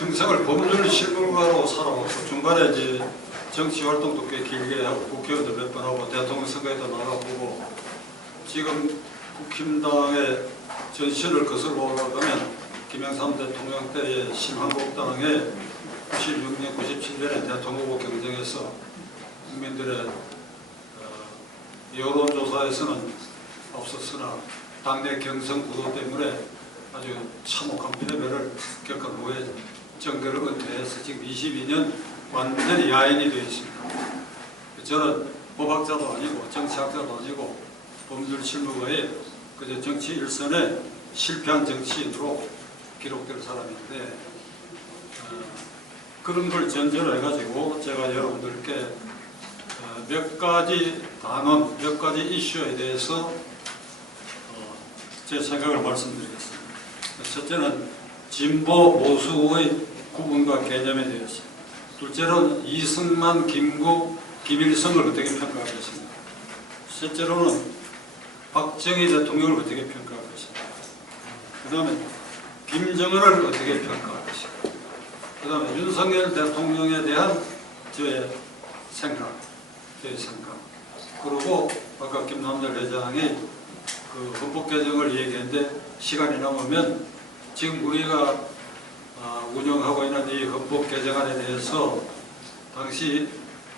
평생을 법률 실무가로 살아왔고 중간에 이제 정치 활동도 꽤 길게 하고 국회의원도 몇 번 하고 대통령 선거에도 나가보고 지금 국힘당의 전신을 거슬러 올라가면 김영삼 대통령 때의 신한국당의 96년, 97년에 대통령 후보 경쟁에서 국민들의 여론조사에서는 앞섰으나 당내 경선 구도 때문에 아주 참혹한 패배를 겪은 후에 정계를 은퇴해서 지금 22년 완전히 야인이 되어 있습니다. 저는 법학자도 아니고 정치학자도 아니고 법률 실무가의 그저 정치 일선에 실패한 정치인으로 기록될 사람인데 그런 걸 전제로 해가지고 제가 여러분들께 몇 가지 단원, 몇 가지 이슈에 대해서 제 생각을 말씀드리겠습니다. 첫째는 진보 보수의 구분과 개념에 대해서, 둘째로는 이승만, 김구, 김일성을 어떻게 평가하겠습니까? 셋째로는 박정희 대통령을 어떻게 평가하겠습니까? 그 다음에 김정은을 어떻게 평가하겠습니까? 그 다음에 윤석열 대통령에 대한 저의 생각, 그리고 아까 김남열 회장이 그 헌법 개정을 얘기했는데 시간이 남으면 지금 우리가 운영하고 있는 이 헌법 개정안에 대해서 당시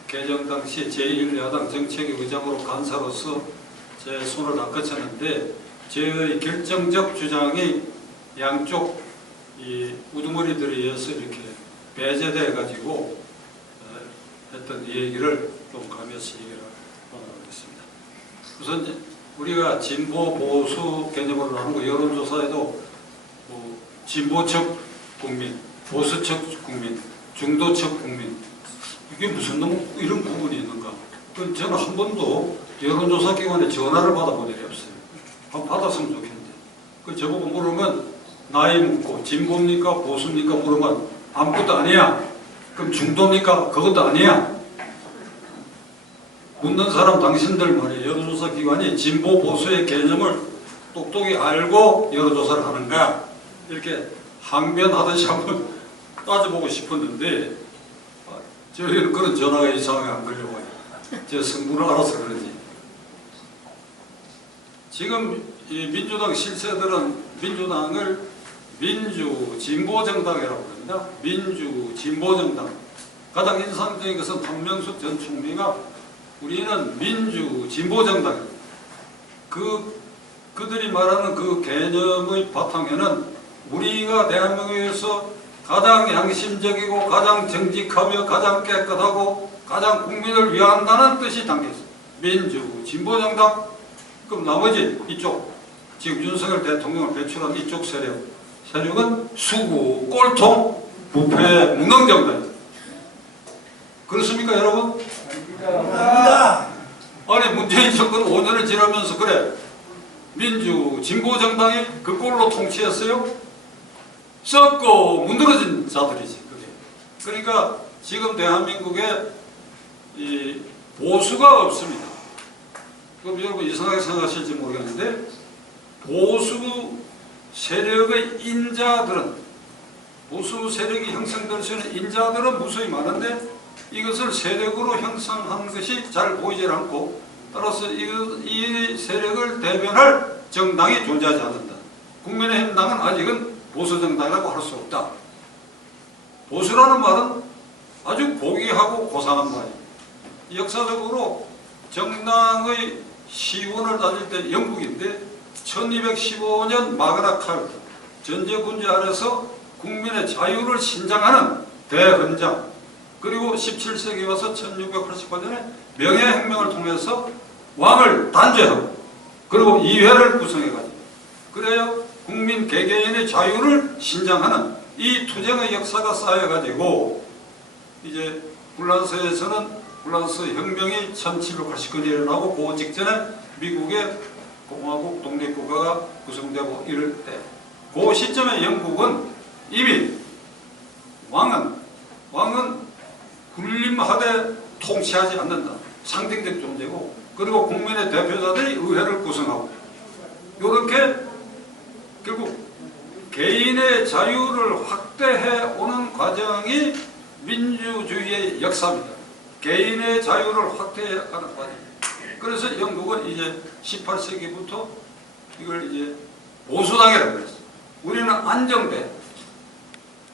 개정 당시 제1야당 정책위 의장으로 간사로서 제 손을 다 거쳤는데 저의 결정적 주장이 양쪽 이 우두머리들에 의해서 이렇게 배제돼 가지고 했던 이 얘기를 좀 가면서 얘기를 하겠습니다. 우선 우리가 진보 보수 개념으로 나누고 여론조사에도 뭐 진보적 국민, 보수적 국민, 중도적 국민, 이게 무슨 너무 이런 구분이 있는가? 그건 저는 한 번도 여론조사 기관에 전화를 받아본 일이 없어요. 한번 받았으면 좋겠는데. 그 저보고 물으면 나이 묻고 진보입니까 보수입니까 물으면 아무것도 아니야. 그럼 중도입니까? 그것도 아니야. 묻는 사람 당신들 말이에요. 여론조사 기관이 진보 보수의 개념을 똑똑히 알고 여론조사를 하는가? 이렇게 항변하듯이 한번 따져보고 싶었는데 저희는 그런 전화가 이상하게 안 걸려와요. 제 성분을 알아서 그런지. 지금 이 민주당 실세들은 민주당을 민주진보정당이라고 합니다. 민주진보정당. 가장 인상적인 것은 한명숙 전 총리가 우리는 민주진보정당입니다. 그들이 말하는 그 개념의 바탕에는 우리가 대한민국에서 가장 양심적이고 가장 정직하며 가장 깨끗하고 가장 국민을 위한다는 뜻이 담겨있습니다. 민주진보정당. 그럼 나머지 이쪽 지금 윤석열 대통령을 배출한 이쪽 세력은 수구, 꼴통, 부패, 무능정당입니다. 그렇습니까 여러분? 아니 문재인 정권 5년을 지나면서 그래 민주진보정당이 그 꼴로 통치했어요? 썩고 문드러진 자들이지 그게. 그러니까 지금 대한민국에 이 보수가 없습니다. 그럼 여러분 이상하게 생각하실지 모르겠는데 보수 세력의 인자들은 보수 세력이 형성될 수 있는 인자들은 무수히 많은데 이것을 세력으로 형성한 것이 잘 보이질 않고 따라서 이 세력을 대변할 정당이 존재하지 않는다. 국민의힘당은 아직은 보수정당이라고 할 수 없다. 보수라는 말은 아주 고귀하고 고상한 말이에요. 역사적으로 정당의 시원을 따질 때 영국인데 1215년 마그나 카르타 전제군주 아래서 국민의 자유를 신장하는 대헌장, 그리고 17세기에 와서 1688년에 명예혁명을 통해서 왕을 단죄하고 그리고 이회를 구성해가지고 그래야 국민 개개인의 자유를 신장하는 이 투쟁의 역사가 쌓여가지고 이제 불란서에서는 불란서 혁명이 1789년에 일어나고 그 직전에 미국의 공화국 독립국가가 구성되고 이럴 때 그 시점에 영국은 이미 왕은 군림하되 통치하지 않는다. 상징적 존재고 그리고 국민의 대표자들이 의회를 구성하고 이렇게 결국 개인의 자유를 확대해 오는 과정이 민주주의의 역사입니다. 개인의 자유를 확대해 가는 과정. 그래서 영국은 이제 18세기부터 이걸 이제 보수당이라고 그랬어요. 우리는 안정돼.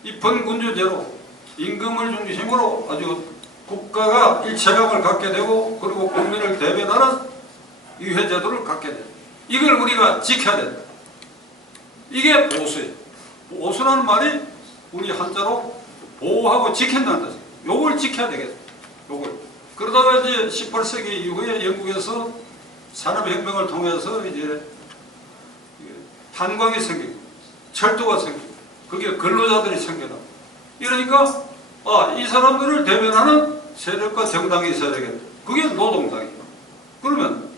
이 번군주제로 임금을 중심으로 아주 국가가 일체감을 갖게 되고 그리고 국민을 대변하는 의회제도를 갖게 돼요. 이걸 우리가 지켜야 된다. 이게 보수예요. 보수라는 말이 우리 한자로 보호하고 지킨다는 뜻이에요. 요걸 지켜야 되겠어요. 요걸. 그러다가 이제 18세기 이후에 영국에서 산업혁명을 통해서 이제 탄광이 생기고 철도가 생기고 그게 근로자들이 생겨나고 이러니까 이 사람들을 대변하는 세력과 정당이 있어야 되겠다. 그게 노동당이에요. 그러면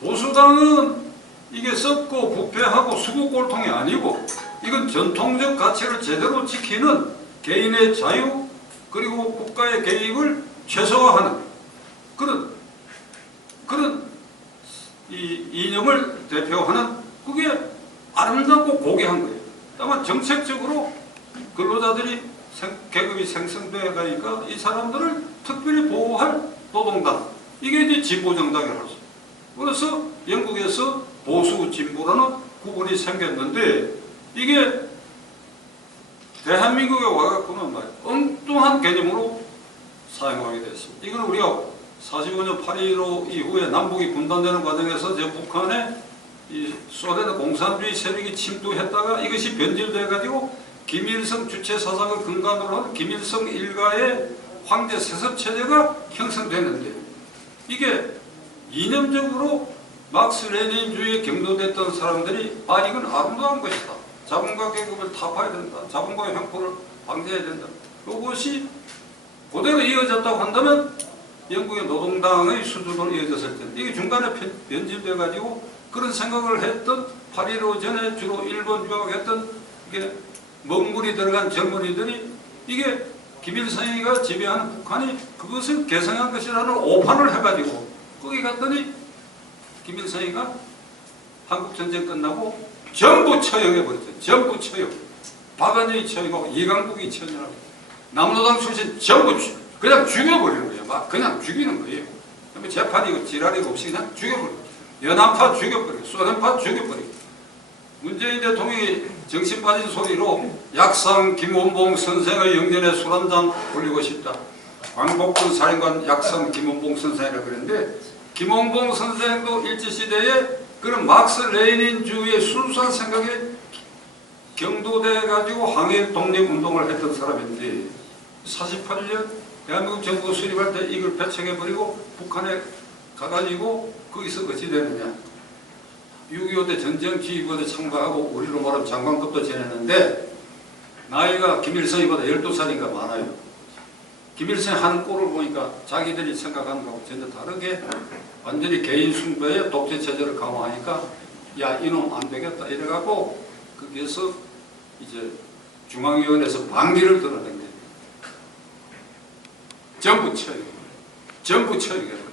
보수당은 이게 썩고 부패하고 수구꼴통이 아니고 이건 전통적 가치를 제대로 지키는 개인의 자유 그리고 국가의 개입을 최소화하는 그런 이 이념을 대표하는 그게 아름답고 고귀한 거예요. 다만 정책적으로 근로자들이 계급이 생성되어 가니까 이 사람들을 특별히 보호할 노동당 이게 이제 진보정당이라고 했어요. 그래서 영국에서 보수 진보라는 구분이 생겼는데 이게 대한민국에 와갖고는 엉뚱한 개념으로 사용하게 됐습니다. 이건 우리가 45년 8.15 이후에 남북이 분단되는 과정에서 북한에 이 소련의 공산주의 세력이 침투했다가 이것이 변질돼 가지고 김일성 주체 사상을 근간으로 한 김일성 일가의 황제 세습 체제가 형성됐는데 이게 이념적으로 막스 레닌주의에 경도됐던 사람들이 이건 아름다운 것이다. 자본가 계급을 타파해야 된다. 자본가의 횡포를 방지해야 된다. 이것이 그대로 이어졌다고 한다면 영국의 노동당의 수준으로 이어졌을 텐데 이게 중간에 변질돼 가지고 그런 생각을 했던 8.15 전에 주로 일본 유학했던 이게 먹물이 들어간 젊은이들이 이게 김일성이가 지배하는 북한이 그것을 개성한 것이라는 오판을 해가지고 거기 갔더니 김일성이가 한국전쟁 끝나고 전부 처형해버렸죠. 전부 처형. 박은영이 처형하고 이강국이 처형하고 남노당 출신 전부 그냥 죽여버리는 거예요. 막 그냥 죽이는 거예요. 재판이고 지랄이고 없이 그냥 죽여버리고 연합파 죽여버리고 소련파 죽여버리고 문재인 대통령이 정신 빠진 소리로 약상 김원봉 선생의 영전에 술 한잔 올리고 싶다. 광복군 사령관 약상 김원봉 선생이라고 그랬는데 김원봉 선생도 일제시대에 그런 막스 레닌주의의 순수한 생각에 경도돼 가지고 항일 독립운동을 했던 사람인데 48년 대한민국 정부가 수립할 때 이걸 배척해버리고 북한에 가가지고 거기서 어찌 되느냐. 6.25 때 전쟁지휘부대 참가하고 우리로 말하면 장관급도 지냈는데 나이가 김일성이보다 12살인가 많아요. 김일성이 하는 꼴을 보니까 자기들이 생각하는 거하고 전혀 다르게 완전히 개인 숭배에 독재체제를 강화하니까 야 이놈 안 되겠다 이래갖고 거기에서 이제 중앙위원회에서 반기를 드러낸 거예요. 전부 처형해버렸어요.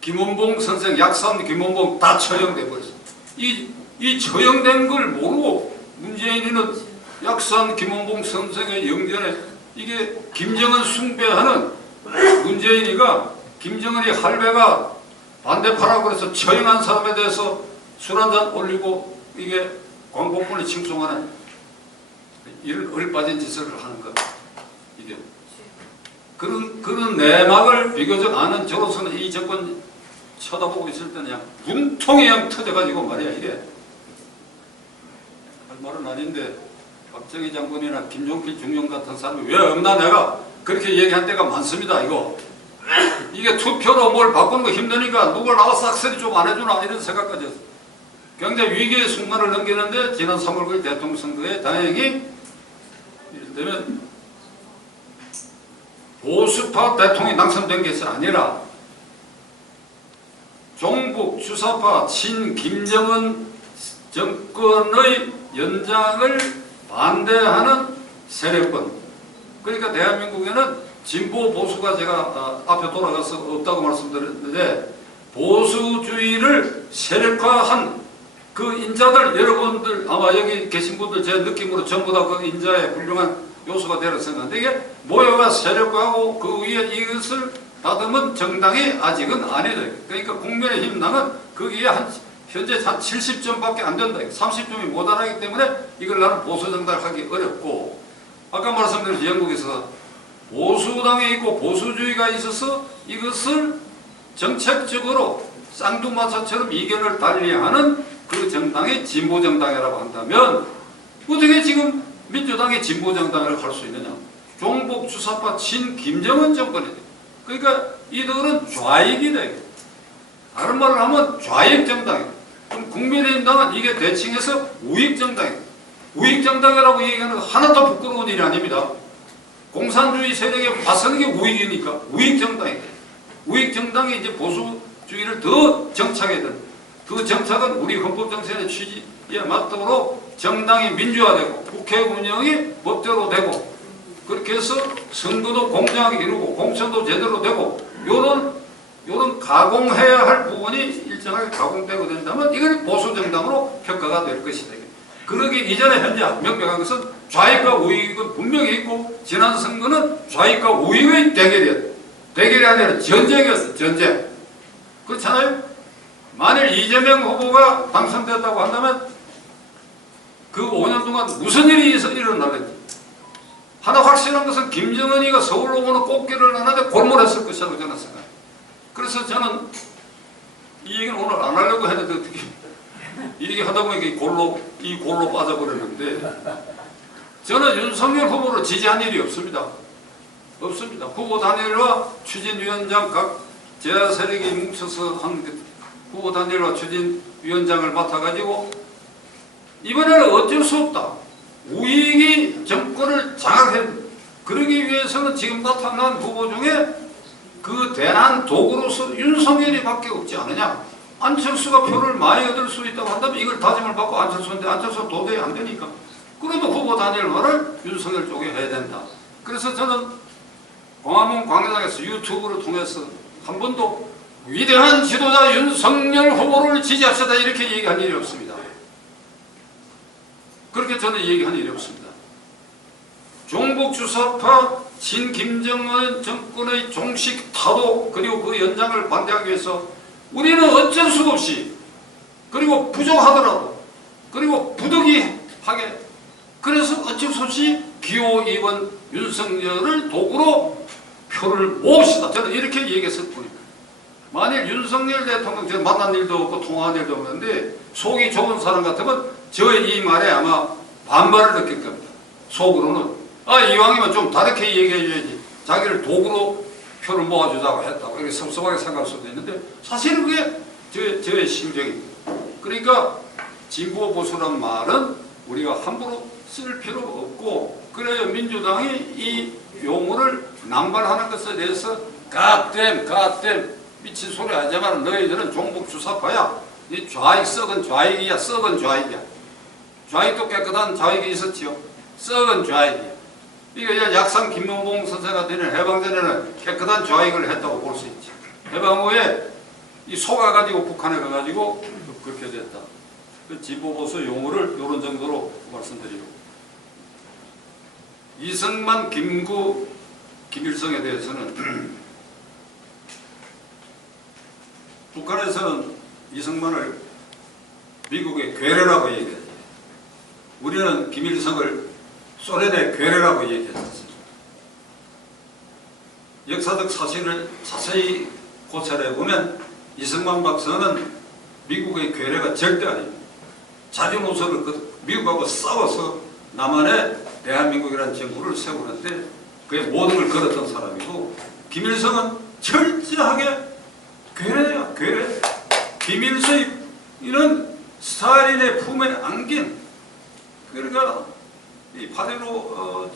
김원봉 선생, 약사원 김원봉 다 처형돼 버렸어요. 이 처형된 걸 모르고 문재인이는 약사원 김원봉 선생의 영전에 이게 김정은 숭배하는 문재인이가 김정은이 할배가 반대파라고 해서 처형한 사람에 대해서 술 한잔 올리고 이게 광복군을 칭송하는 이런 얼빠진 짓을 하는 것. 이게 그런 내막을 비교적 아는 저로서는 이 정권 쳐다보고 있을 때는 그냥 분통이 그냥 터져가지고 말이야 이게 할 말은 아닌데 박정희 장군이나 김종필 중령 같은 사람이 왜 없나 내가 그렇게 얘기한 때가 많습니다. 이게 투표로 뭘 바꾸는 거 힘드니까 누가 나와서 악설이 좀 안 해주나 이런 생각까지 했어요. 굉장히 위기의 순간을 넘기는데 지난 3월 9일 대통령 선거에 다행히 이를테면 보수파 대통령이 당선된 것이 아니라 종북 주사파 친 김정은 정권의 연장을 반대하는 세력권. 그러니까 대한민국에는 진보 보수가 제가 앞에 돌아가서 없다고 말씀드렸는데 보수주의를 세력화한 그 인자들 여러분들 아마 여기 계신 분들 제 느낌으로 전부 다 그 인자의 훌륭한 요소가 되는 생각인데 이게 모여가 세력화하고 그 위에 이것을 다듬은 정당이 아직은 아니다. 그러니까 국민의힘 당은 거기에 현재 한 70점밖에 안 된다. 30점이 모자라기 때문에 이걸 나는 보수 정당을 하기 어렵고 아까 말씀드린 영국에서 보수당에 있고 보수주의가 있어서 이것을 정책적으로 쌍두마차처럼 이견을 달리하는 그 정당이 진보정당이라고 한다면 어떻게 지금 민주당이 진보정당을 할 수 있느냐. 종북 주사파 친김정은 정권이다. 그러니까 이들은 좌익이다. 다른 말로 하면 좌익정당이다. 그럼 국민의힘당은 이게 대칭해서 우익정당이다. 우익정당이라고 얘기하는 거 하나도 부끄러운 일이 아닙니다. 공산주의 세력에 맞서는 게 우익이니까 우익정당이다. 우익정당이 이제 보수주의를 더 정착해야 된다. 그 정착은 우리 헌법정신의 취지에 맞도록 정당이 민주화되고 국회 운영이 법대로 되고 그렇게 해서 선거도 공정하게 이루고 공천도 제대로 되고 요런 가공해야 할 부분이 일정하게 가공되고 된다면 이걸 보수정당으로 평가가 될 것이다. 그러기 이전에 현재 명백한 것은 좌익과 우익은 분명히 있고 지난 선거는 좌익과 우익의 대결이었다. 대결이 아니라 전쟁이었어. 전쟁. 그렇잖아요. 만일 이재명 후보가 당선됐다고 한다면 그 5년 동안 무슨 일이 일어나겠지. 하나 확실한 것은 김정은이가 서울로 오는 꽃길을 하는데 골몰했을 것이라고 저는 생각해요. 그래서 저는 이 얘기는 오늘 안 하려고 했는데 어떻게 이 얘기 하다 보니까 이 골로 빠져버렸는데 저는 윤석열 후보를 지지한 일이 없습니다. 없습니다. 후보 단일화 추진위원장 각 제야 세력이 뭉쳐서 한 후보 단일화 추진위원장을 맡아가지고 이번에는 어쩔 수 없다. 우익이 정권을 장악해. 그러기 위해서는 지금 나타난 후보 중에 그 대한 도구로서 윤석열이 밖에 없지 않느냐. 안철수가 표를 많이 얻을 수 있다고 한다면 이걸 다짐을 받고 안철수인데 안철수는 도저히 안 되니까. 그러면 후보 단일화를 윤석열 쪽에 해야 된다. 그래서 저는 광화문 광장에서 유튜브를 통해서 한 번도 위대한 지도자 윤석열 후보를 지지합시다 이렇게 얘기한 일이 없습니다. 그렇게 저는 얘기한 일이 없습니다. 종북주사파 진김정은 정권의 종식 타도 그리고 그 연장을 반대하기 위해서 우리는 어쩔 수 없이 그리고 부족하더라도 그리고 부득이하게 그래서 어쩔 수 없이 기호 2번 윤석열을 도구로 표를 모읍시다. 저는 이렇게 얘기했을 뿐입니다. 만일 윤석열 대통령 제가 만난 일도 없고 통화한 일도 없는데 속이 좁은 사람 같으면 저의 이 말에 아마 반발을 느낄 겁니다. 속으로는 이왕이면 좀 다르게 얘기해줘야지 자기를 도구로 표를 모아주자고 했다고 이렇게 섭섭하게 생각할 수도 있는데 사실은 그게 저의 심정입니다. 그러니까 진보 보수란 말은 우리가 함부로 쓸 필요가 없고 그래야 민주당이 이 용어를 남발하는 것에 대해서 갓댐 미친 소리 하지만 너희들은 종북주사파야. 이 좌익 썩은 좌익이야. 썩은 좌익이야. 좌익도 깨끗한 좌익이 있었지요. 썩은 좌익이야. 이게 약산 김명봉 선생가 되는 해방전에는 깨끗한 좌익을 했다고 볼 수 있지. 해방 후에 이 속아가지고 북한에 가가지고 그렇게 됐다. 그 진보보수 용어를 이런 정도로 말씀드리고 이승만, 김구, 김일성에 대해서는 북한에서는 이승만을 미국의 괴뢰라고 얘기하지. 우리는 김일성을 소련의 괴뢰라고 얘기했습니다. 역사적 사실을 자세히 고찰해보면 이승만 박사는 미국의 괴뢰가 절대 아닙니다. 자주노선을 미국하고 싸워서 남한에 대한민국이라는 정부를 세우는데 그의 모든 걸 걸었던 사람이고 김일성은 철저하게 괴뢰야, 괴뢰. 김일성이는 스탈린의 품에 안긴 그러니까 이 8.15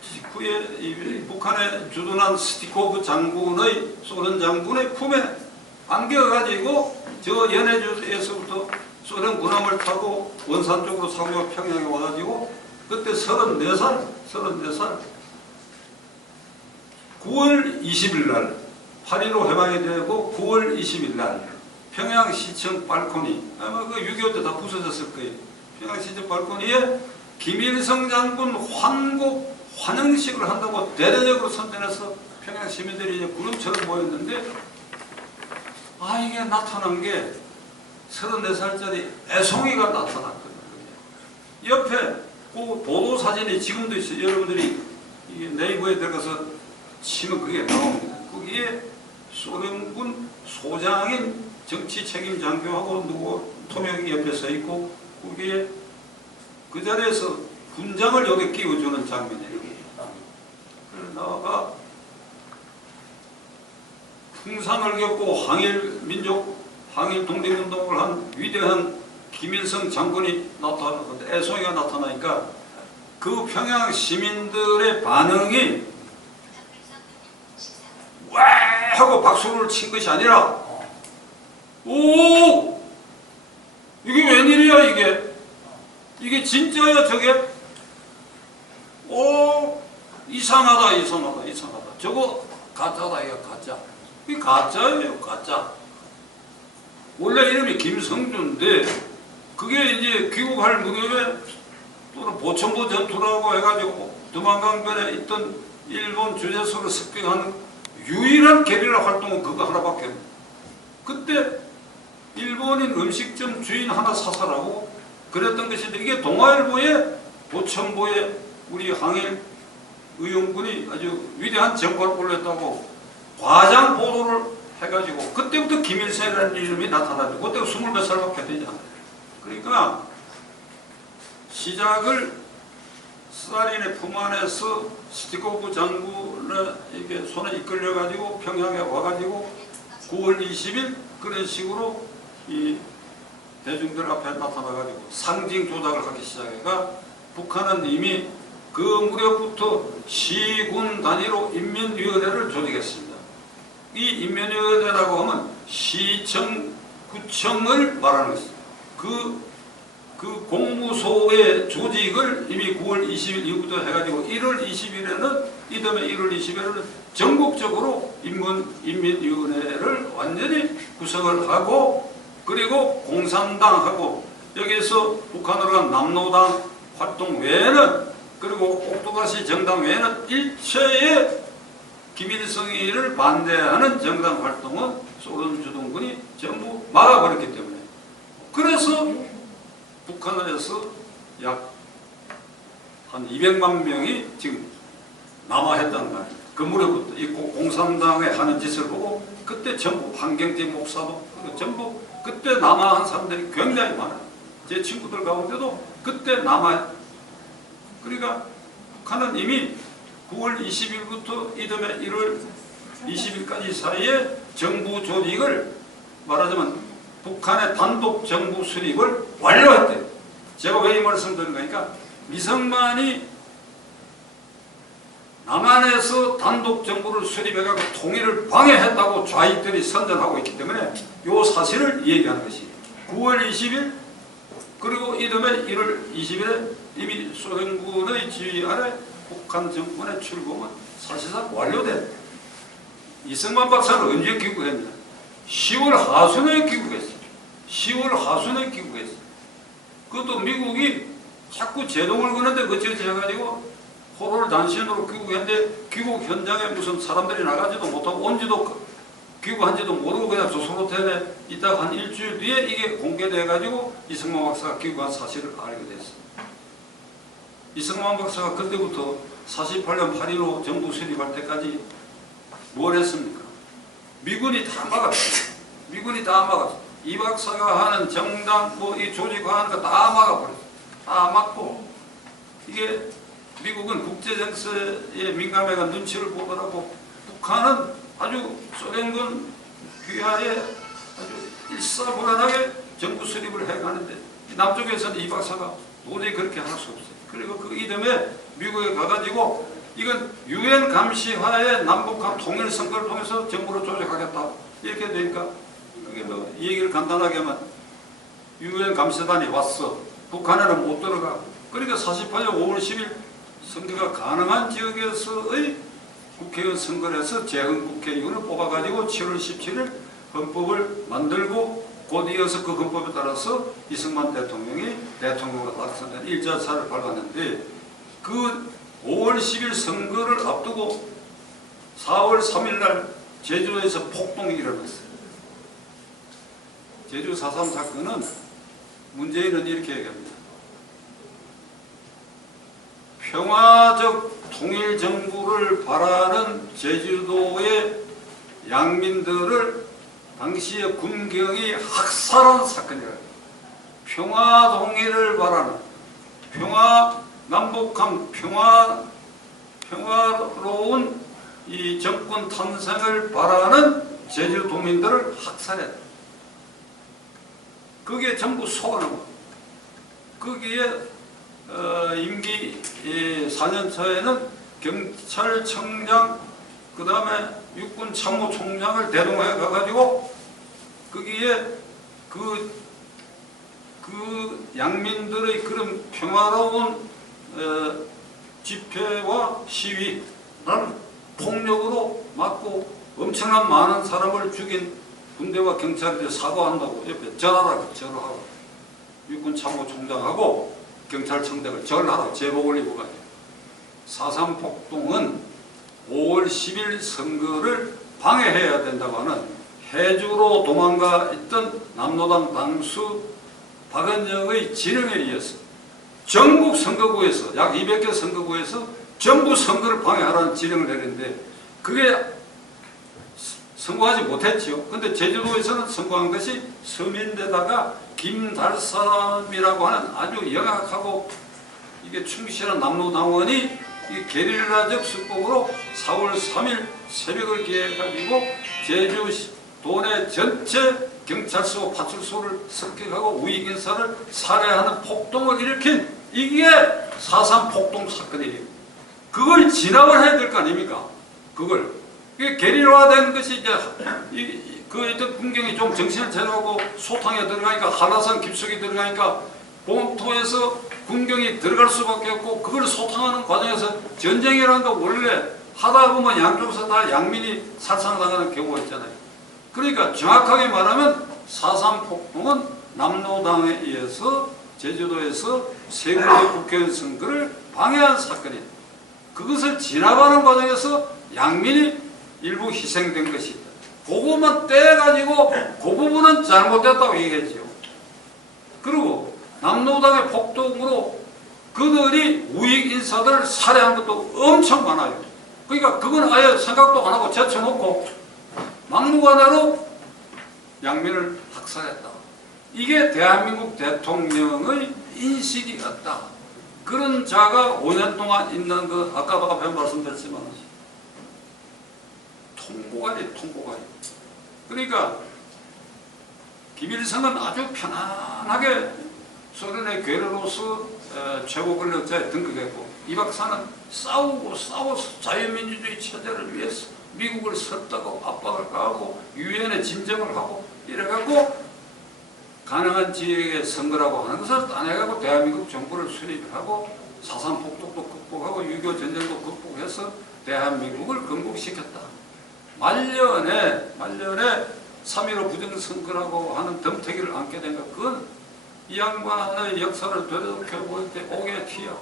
직후에 이 북한에 주둔한 스티코프 장군의 소련 장군의 품에 안겨가지고 저 연해주에서부터 소련 군함을 타고 원산 쪽으로 상륙 평양에 와가지고 그때 34살 9월 20일 날 8.15 해방이 되고 9월 20일 날 평양시청 발코니, 아마 그 6.25 때 다 부서졌을 거예요. 평양시청 발코니에 김일성 장군 환영식을 한다고 대대적으로 선전해서 평양 시민들이 이제 구름처럼 모였는데, 이게 나타난 게 34살짜리 애송이가 나타났거든요. 옆에 그 보도 사진이 지금도 있어요. 여러분들이 이게 네이버에 들어가서 치면 그게 나옵니다. 거기에 소련군 소장인 정치 책임 장교하고 누구 토명이 옆에 서 있고, 거기에 그 자리에서 훈장을 여기 끼워주는 장면이에요. 그래서 나와가 풍상을 겪고 항일 독립운동을 한 위대한 김일성 장군이 나타나는데, 애송이가 나타나니까 그 평양 시민들의 반응이 와 하고 박수를 친 것이 아니라, 오 이게 웬일이야, 이게 진짜야 저게? 오 이상하다. 저거 가짜다, 이거 가짜. 이게 가짜예요, 가짜. 원래 이름이 김성주인데 그게 이제 귀국할 무렵에 또는 보천보 전투라고 해가지고 두만강변에 있던 일본 주재소를 습격하는 유일한 게릴라 활동은 그거 하나밖에 없어요. 그때 일본인 음식점 주인 하나 사살하고 그랬던 것인데, 이게 동아일보에 보천보에 우리 항일 의용군이 아주 위대한 정과를 올렸다고 과장 보도를 해가지고 그때부터 김일성이라는 이름이 나타나죠. 그때 20몇 살밖에 되지 않아요. 그러니까 시작을 스탈린의 품 안에서 스티코프 장군에게 손에 이끌려가지고 평양에 와가지고 9월 20일 그런 식으로 이 대중들 앞에 나타나가지고 상징 조작을 하기 시작해가, 북한은 이미 그 무렵부터 시군 단위로 인민위원회를 조직했습니다. 이 인민위원회라고 하면 시청, 구청을 말하는 것입니다. 그 공무소의 조직을 이미 9월 20일 이후부터 해가지고 1월 20일에는 이듬해 1월 20일에는 전국적으로 인민위원회를 완전히 구성을 하고, 그리고 공산당하고 여기서 북한으로 간 남노당 활동 외에는, 그리고 옥토바시 정당 외에는 일체의 김일성이를 반대하는 정당 활동은 소련 주동군이 전부 막아버렸기 때문에, 그래서 북한에서 약 한 200만 명이 지금 남아했단 말이에요. 그 무렵부터 이 공산당에 하는 짓을 보고 그때 전부 한경태 목사도 전부 그때 남아한 사람들이 굉장히 많아요. 제 친구들 가운데도 그때 남아. 그러니까 북한은 이미 9월 20일부터 이듬해 1월 20일까지 사이에 정부 조직을, 말하자면 북한의 단독 정부 수립을 완료했대요. 제가 왜 이 말씀 드린 거니까, 미성만이 남한에서 단독 정부를 수립해가지고 통일을 방해했다고 좌익들이 선전하고 있기 때문에 이 사실을 얘기하는 것이 9월 20일 그리고 이듬해 1월 20일에 이미 소련군의 지휘 아래 북한 정권의 출범은 사실상 완료된. 이승만 박사는 언제 귀국했냐? 10월 하순에 귀국했어요. 10월 하순에 귀국했어요. 그것도 미국이 자꾸 제동을 거는데 어찌어찌 해가지고 호를 단신으로 귀국했는데, 귀국 현장에 무슨 사람들이 나가지도 못하고 온지도 귀국한지도 모르고 그냥 조선 호텔에 있다가 한 일주일 뒤에 이게 공개돼가지고 이승만 박사가 귀국한 사실을 알게 됐어요. 이승만 박사가 그때부터 48년 8.15 정부 수립할 때까지 뭘 했습니까? 미군이 다 막았어요. 미군이 다 막았어요. 이 박사가 하는 정당 이 조직화하는 거 다 막아버렸어요. 다 막고, 이게 미국은 국제정세에 민감해가 눈치를 보더라고. 북한은 아주 소련군 귀하에 아주 일사불란하게 정부 수립을 해가는데, 남쪽에서는 이 박사가 도저히 그렇게 할 수 없어요. 그리고 그 이듬해 미국에 가가지고 이건 유엔 감시하에 남북한 통일 선거를 통해서 정부를 조직하겠다 이렇게 되니까, 그게 이 얘기를 간단하게 하면 유엔 감시단이 왔어. 북한에는 못 들어가고. 그러니까 48년 5월 10일 선거가 가능한 지역에서의 국회의원 선거를 해서 재헌국회의원을 뽑아가지고 7월 17일 헌법을 만들고 곧 이어서 그 헌법에 따라서 이승만 대통령이 대통령으로 당선된 일자차를 밟았는데 그 5월 10일 선거를 앞두고 4월 3일 날 제주도에서 폭동이 일어났어요. 제주 4.3 사건은 문재인은 이렇게 얘기합니다. 평화적 통일정부를 바라는 제주도의 양민들을 당시의 군경이 학살한 사건이라. 평화 통일을 바라는 남북한 평화로운 이 정권 탄생을 바라는 제주도민들을 학살했다. 그게 전부 속아놓은 거기에 임기 4년 차에는 경찰청장 그 다음에 육군 참모총장을 대동해 가가지고 거기에 그 양민들의 그런 평화로운 집회와 시위를 폭력으로 막고 엄청난 많은 사람을 죽인 군대와 경찰에 사과한다고 옆에 절하라고 절하고 육군 참모총장하고 경찰청장을 절하라고 제복 올리고 가요. 4.3 폭동은 5월 10일 선거를 방해해야 된다고 하는 해주로 도망가 있던 남로당 당수 박은정의 지령에 의해서 전국 선거구에서 약 200개 선거구에서 전부 선거를 방해하라는 지령을 내렸는데 그게 선거하지 못했죠. 근데 제주도에서는 선거한 것이 서민대다가 김달삼이라고 하는 아주 영악하고 이게 충실한 남로당원이 이 게릴라적 수법으로 4월 3일 새벽을 기해가지고 제주 도내 전체 경찰서 파출소를 습격하고 우익인사를 살해하는 폭동을 일으킨 이게 4.3 폭동 사건이에요. 그걸 진압을 해야 될 거 아닙니까? 그걸. 이게 게릴라화된 것이 이제 그 어떤 군경이 좀 정신을 차리고 소탕에 들어가니까 한라산 깊숙이 들어가니까 본토에서 군경이 들어갈 수밖에 없고 그걸 소탕하는 과정에서 전쟁이라는 거 원래 하다 보면 양쪽에서 다 양민이 살상당하는 경우가 있잖아요. 그러니까 정확하게 말하면 4.3 폭동은 남로당에 의해서 제주도에서 세군의 국회의원 선거를 방해한 사건이에요. 그것을 진압하는 과정에서 양민이 일부 희생된 것이 있다. 그것만 떼가지고 그 부분은 잘못됐다고 얘기했죠. 그리고 남로당의 폭동으로 그들이 우익 인사들을 살해한 것도 엄청 많아요. 그러니까 그건 아예 생각도 안 하고 제쳐놓고 막무가내로 양민을 학살했다. 이게 대한민국 대통령의 인식이었다. 그런 자가 5년 동안 있는 그 아까도 앞에 말씀드렸지만 통보관이. 그러니까 김일성은 아주 편안하게 소련의 괴뢰로서 최고 권력자에 등극했고 이 박사는 싸워서 자유민주주의 체제를 위해서 미국을 설득하고 압박을 가하고 유엔에 진정을 하고 이래갖고 가능한 지역의 선거라고 하는 것을 따내갖고 대한민국 정부를 수립하고 4.3 폭동도 극복하고 6.25 전쟁도 극복해서 대한민국을 건국시켰다. 말년에 3.15 부정선거라고 하는 덤태기를 안게 된 것, 그건 이 양반의 역사를 되돌아볼 때 옥의 티야.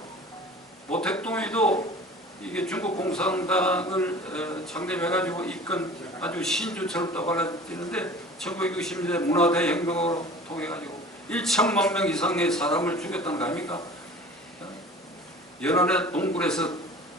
모택동이도 이게 중국 공산당을 창립해가지고 이끈 아주 신주처럼 떠발라지는데 1960년대 문화대혁명으로 통해가지고 1천만 명 이상의 사람을 죽였다는 거 아닙니까? 연안의 동굴에서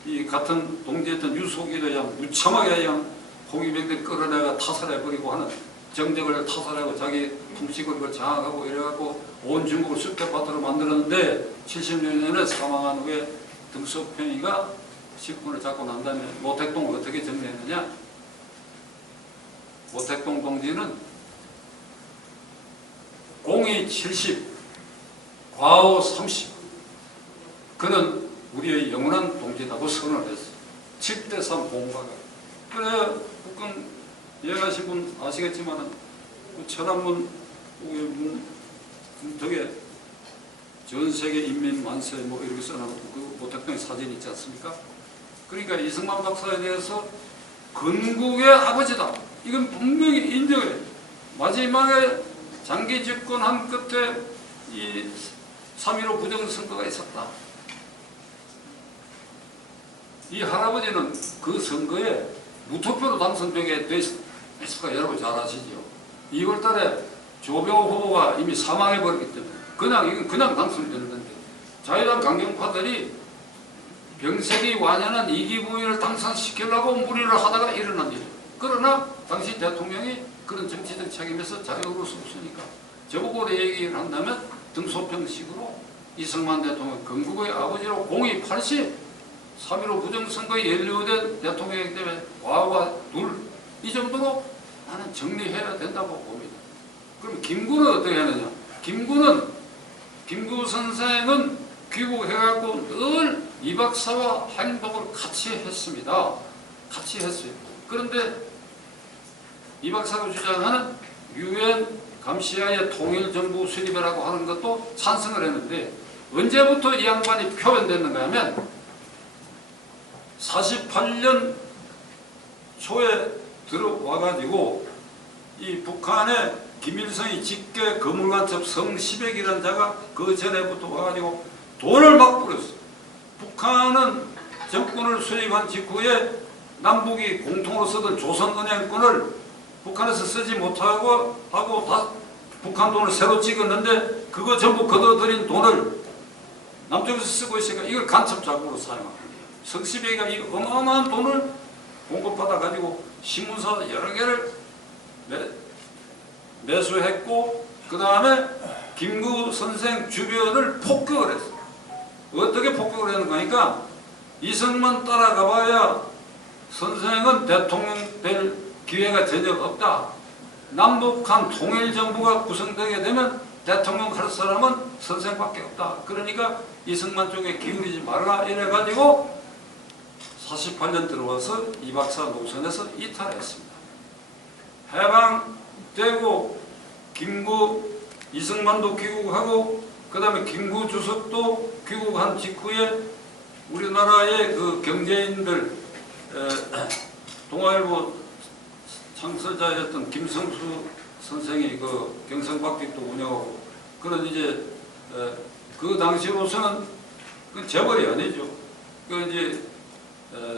이 같은 동지였던 유속이도 그냥 무참하게 그냥 홍위병들 끌어내가 타살해버리고 하는 정적을 타살하고 자기 통치권을 장악하고 이래갖고 온 중국을 쑥대밭으로 만들었는데 70년에 사망한 후에 등소평이가 식군을 잡고 난 다음에 모택동을 어떻게 정리했느냐? 모택동 동지는 공이 70, 과오 30. 그는 우리의 영원한 동지라고 선언을 했어. 7대3 공과가. 그래, 북한 여행하신 분 아시겠지만은, 천안문 덕에 전 세계 인민 만세 뭐 이렇게 써놔놓고 그 모택동의 사진이 있지 않습니까? 그러니까 이승만 박사에 대해서 건국의 아버지다. 이건 분명히 인정해. 마지막에 장기 집권한 끝에 이 3.15 부정선거가 있었다. 이 할아버지는 그 선거에 무투표로 당선되게 됐을까 여러분 잘 아시죠? 2월 달에 조병호 후보가 이미 사망해버렸기 때문에 이건 그냥 당선되는 건데 자유당 강경파들이 병색이 완연한 이기 부인을 당선시키려고 무리를 하다가 일어난 일이에요. 그러나 당시 대통령이 그런 정치적 책임에서 자유로울 수 없으니까 저보고 얘기를 한다면 등소평식으로 이승만 대통령 건국의 아버지로 공이 80 3.15 부정선거에 연루된 대통령이기 때문에 와와 둘 이 정도로 나는 정리해야 된다고 봅니다. 그럼 김구는 어떻게 하느냐? 김구 선생은 귀국해갖고 늘 이 박사와 행동을 같이 했습니다. 같이 했어요. 그런데 이 박사가 주장하는 유엔 감시하에 통일정부 수립이라고 하는 것도 찬성을 했는데 언제부터 이 양반이 표현됐는가 하면 48년 초에 들어와가지고 이 북한에 김일성이 직계 거물간첩 성시백이라는 자가 그 전에부터 와가지고 돈을 막 뿌렸어. 북한은 정권을 수립한 직후에 남북이 공통으로 쓰던 조선은행권을 북한에서 쓰지 못하고 다 북한 돈을 새로 찍었는데 그거 전부 걷어들인 돈을 남쪽에서 쓰고 있으니까 이걸 간첩 자금으로 사용한 거예요. 성시백이가 이 어마어마한 돈을 공급받아 가지고 신문사 여러 개를 매수했고 그 다음에 김구 선생 주변을 폭격을 했어요. 어떻게 폭격을 했는가 하니까 이승만 따라가봐야 선생은 대통령 될 기회가 전혀 없다. 남북한 통일정부가 구성되게 되면 대통령 할 사람은 선생밖에 없다. 그러니까 이승만 쪽에 기울이지 말라 이래가지고 48년 들어와서 이 박사 노선에서 이탈했습니다. 해방되고 김구 이승만도 귀국하고 그 다음에 김구 주석도 귀국한 직후에 우리나라의 그 경제인들 동아일보 창설자였던 김성수 선생이 그 경성박집도 운영하고 그런 이제 그 당시로서는 그 재벌이 아니죠. 그 이제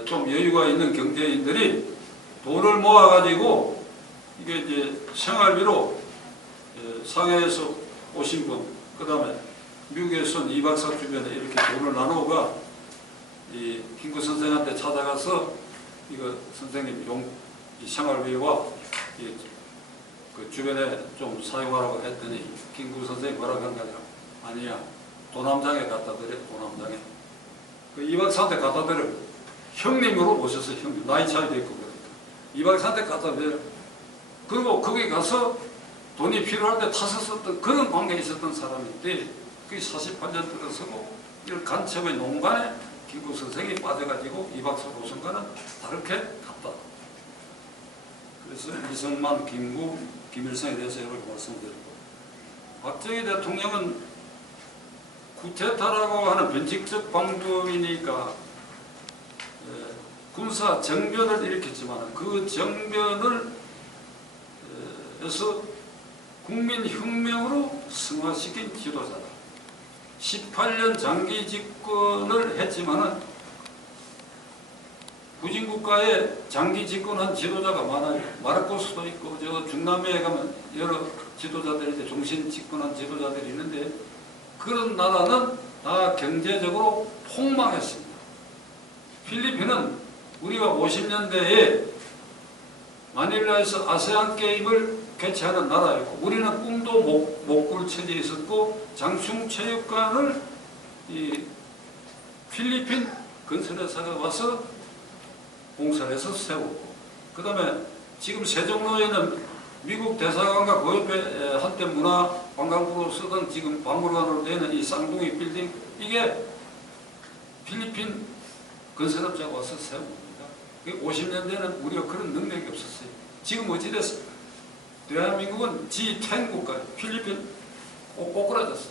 좀 여유가 있는 경제인들이 돈을 모아가지고 이게 이제 생활비로 상해에서 오신 분, 그 다음에 미국에서 이 박사 주변에 이렇게 돈을 나누어가 이 김구 선생한테 찾아가서 이거 선생님 이 생활비와 그 주변에 좀 사용하라고 했더니 김구 선생이 뭐라고 한 게 아니라 아니야 도남장에 갖다 드려 도남장에 그 이 박사한테 갖다 드려 형님으로 모셔서 형님 나이 차이도 있고 그러니까 이 박사한테 갖다 드려 그리고 거기 가서 돈이 필요할 때 타서 썼던 그런 관계에 있었던 사람인데 그게 48년 들어서고 이런 간첩의 농간에 김구 선생이 빠져가지고 이 박사 노선과는 다르게 갔다. 그래서 이승만, 김구, 김일성에 대해서 이렇게 말씀드리고 박정희 대통령은 쿠데타라고 하는 변칙적 방법이니까 군사 정변을 일으켰지만 그 정변을 에서 국민혁명으로 승화시킨 지도자다. 18년 장기 집권을 했지만은 후진국가에 장기 집권한 지도자가 많아요. 마르코스도 있고 저 중남미에 가면 여러 지도자들이 이제 종신 집권한 지도자들이 있는데 그런 나라는 다 경제적으로 폭망했습니다. 필리핀은 우리가 50년대에 마닐라에서 아세안 게임을 개최하는 나라였고 우리는 꿈도 못 꿀 처지에 있었고 장충체육관을 이 필리핀 건설회사가 와서 공사를 해서 세우고 그 다음에 지금 세종로에는 미국 대사관과 그 옆에 한때 문화관광부로 쓰던 지금 박물관으로 되는 이 쌍둥이 빌딩 이게 필리핀 건설업자가 와서 세운 겁니다. 50년대는 우리가 그런 능력이 없었어요. 지금 어찌 됐어? 대한민국은 G10 국가, 필리핀 꼬꾸라졌어.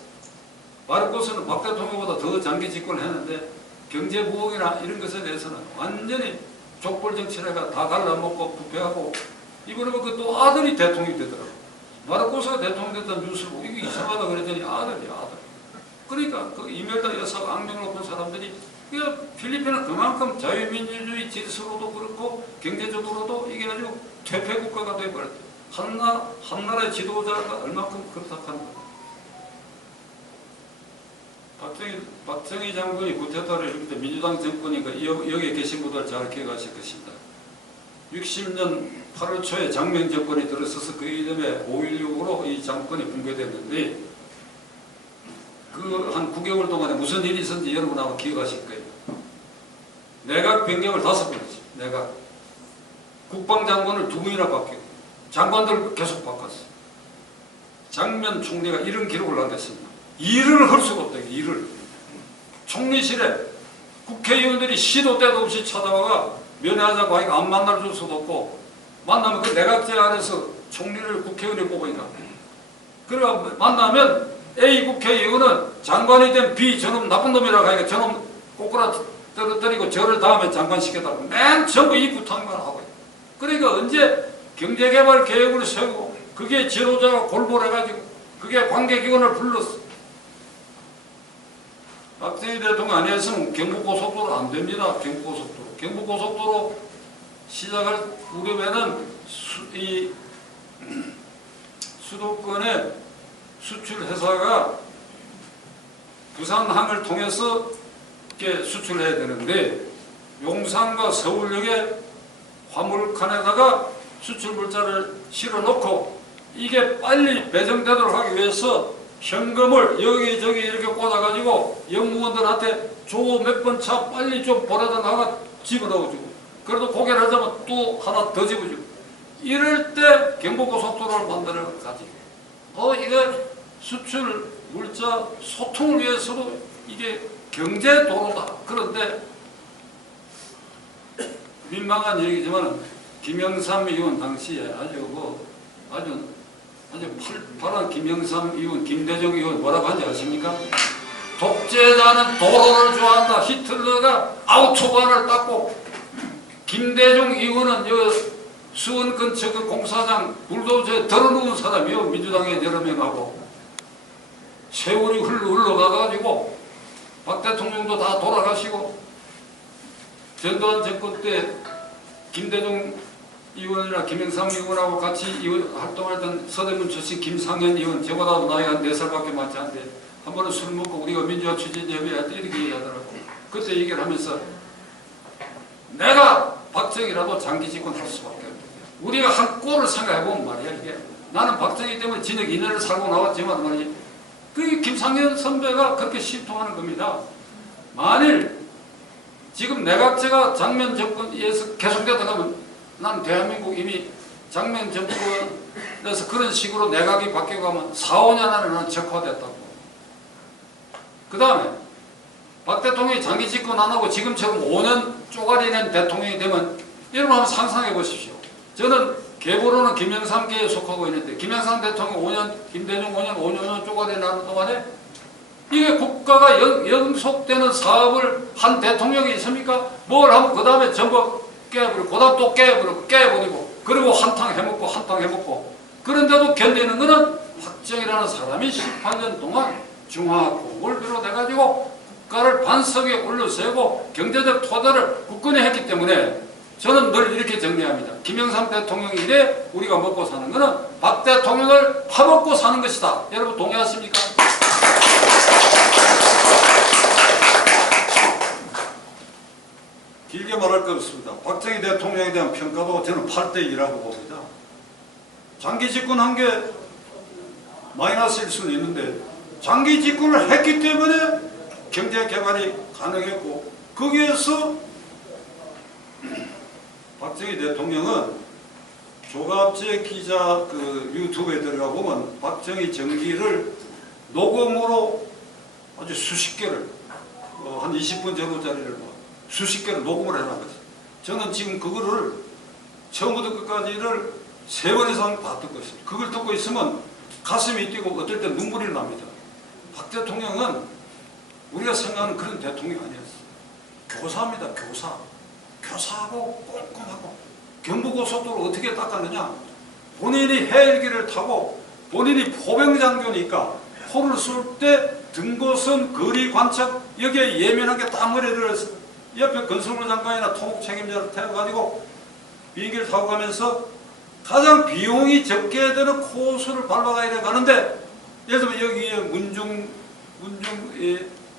마르코스는 박 대통령보다 더 장기 집권을 했는데 경제 부흥이나 이런 것에 대해서는 완전히 족벌 정치를 해가 다 갈라먹고 부패하고 이번에 그 또 아들이 대통령이 되더라고. 마르코스가 대통령 됐다는 뉴스를 보고 이게 이상하다 그랬더니 아들. 그러니까 그 이멜다 여사가 악명을 높은 사람들이 그러니까 필리핀은 그만큼 자유민주주의 질서로도 그렇고 경제적으로도 이게 아주 퇴폐 국가가 되어버렸대. 한 나라의 지도자가 얼마큼 그렇다 하는 거야. 박정희 장군이 구테타를 일으킬 때 민주당 정권이니까 여기에 계신 분들 잘 기억하실 것입니다. 60년 8월 초에 장명 정권이 들어서서 그 이듬해 5.16으로 이 정권이 붕괴됐는데 그 한 9개월 동안에 무슨 일이 있었는지 여러분 아마 기억하실 거예요. 내각 변경을 5번 했죠. 내각. 국방장관을 2분이나 바뀌고 장관들 계속 바꿨어요. 장면 총리가 이런 기록을 남겼습니다. 일을 할 수가 없다. 일을. 총리실에 국회의원들이 시도 때도 없이 찾아와가 면회하자고 하니까 안 만날 수도 없고 만나면 그 내각제 안에서 총리를 국회의원을 뽑으니까 그래가 만나면 A 국회의원은 장관이 된 B 저놈 나쁜 놈이라고 하니까 저놈 꼬꾸라 떨어뜨리고 저를 다음에 장관 시켜달라고 맨 전부 이 부탁만 하고 있어요. 그러니까 언제 경제개발 계획을 세우고 그게 지도자가 골몰해가지고 그게 관계기관을 불렀어. 박정희 대통령 아니었으면 경부고속도로 안 됩니다. 경부고속도로. 경부고속도로 시작할 무렵에는 수도권의 수출회사가 부산항을 통해서 이렇게 수출해야 되는데 용산과 서울역에 화물칸에다가 수출물자를 실어놓고 이게 빨리 배정되도록 하기 위해서 현금을 여기저기 이렇게 꽂아가지고 영무원들한테 조 몇 번 차 빨리 좀 보내달라 하나 집어넣어주고 그래도 고개를 하자면 또 하나 더 집어주고 이럴 때 경부고속도로를 만들어가지고 이게 수출 물자 소통을 위해서도 이게 경제도로다. 그런데 민망한 얘기지만 김영삼 의원 당시에 아주 팔팔한 김영삼 의원, 김대중 의원 뭐라고 하는지 아십니까? 독재자는 도로를 좋아한다. 히틀러가 아우토반을 닦고 김대중 의원은 수원 근처 그 공사장 불도저에 덜어놓은 사람이요. 민주당에 여러 명하고 세월이 흘러가가지고 박 대통령도 다 돌아가시고 전두환 정권 때 김대중 의원이나 김영삼 의원하고 같이 활동했던 서대문 출신 김상현 의원 저보다 나이가 한 4살밖에 많지 않은데 한 번은 술 먹고 우리가 민주화 추진협의회 할 때 이렇게 얘기하더라고. 그때 얘기를 하면서 내가 박정희라도 장기 집권 할 수밖에 없다. 우리가 한 꼴을 생각해보면 말이야 이게 나는 박정희 때문에 진역 2년을 살고 나왔지만 말이지 그 김상현 선배가 그렇게 신통하는 겁니다. 만일 지금 내각제가 장면 정권에서 계속되다 가면 난 대한민국 이미 장면 정권에서 그런 식으로 내각이 바뀌어가면 4, 5년 안에 난 적화됐다고. 그 다음에 박 대통령이 장기 집권 안 하고 지금처럼 5년 쪼가리 낸 대통령이 되면 여러분 한번 상상해 보십시오. 저는 계보로는 김영삼계에 속하고 있는데 김영삼 대통령 5년, 김대중 5년, 5년 쪼가리 나는 동안에 이게 국가가 연속되는 사업을 한 대통령이 있습니까? 뭘 하면 그 다음에 전부 깨버리고 그 다음 또 깨버리고 그리고 한탕 해먹고 그런데도 견디는 것은 박정희라는 사람이 18년 동안 중화공을 비롯해가지고 국가를 반석 위에 올려세우고 경제적 토대를 굳건히 했기 때문에 저는 늘 이렇게 정리합니다. 김영삼 대통령 이래 우리가 먹고 사는 것은 박 대통령을 파먹고 사는 것이다. 여러분 동의하십니까? 길게 말할 것 없습니다. 박정희 대통령에 대한 평가도 저는 8대2라고 봅니다. 장기 집권한 게 마이너스일 수는 있는데 장기 집권을 했기 때문에 경제 개발이 가능했고 거기에서 박정희 대통령은 조갑재 기자 그 유튜브에 들어가 보면 박정희 정기를 녹음으로 아주 수십 개를 한 20분 정도짜리를 수십 개를 녹음을 해놨거든요. 저는 지금 그거를 처음부터 끝까지를 3번 이상 다 듣고 있습니다. 그걸 듣고 있으면 가슴이 뛰고 어떨 때 눈물이 납니다. 박 대통령은 우리가 생각하는 그런 대통령이 아니었어요. 교사입니다. 교사하고 꼼꼼하고 경부고속도로 어떻게 닦았느냐. 본인이 해일기를 타고 본인이 포병장교니까 포를 쏠 때 등고선, 거리 관측 여기에 예민한 게 다 머리에 들어서 옆에 건설부 장관이나 토목 책임자를 태워가지고 비행기를 타고 가면서 가장 비용이 적게 드는 코스를 밟아가야 가는데, 예를 들면 여기에 문중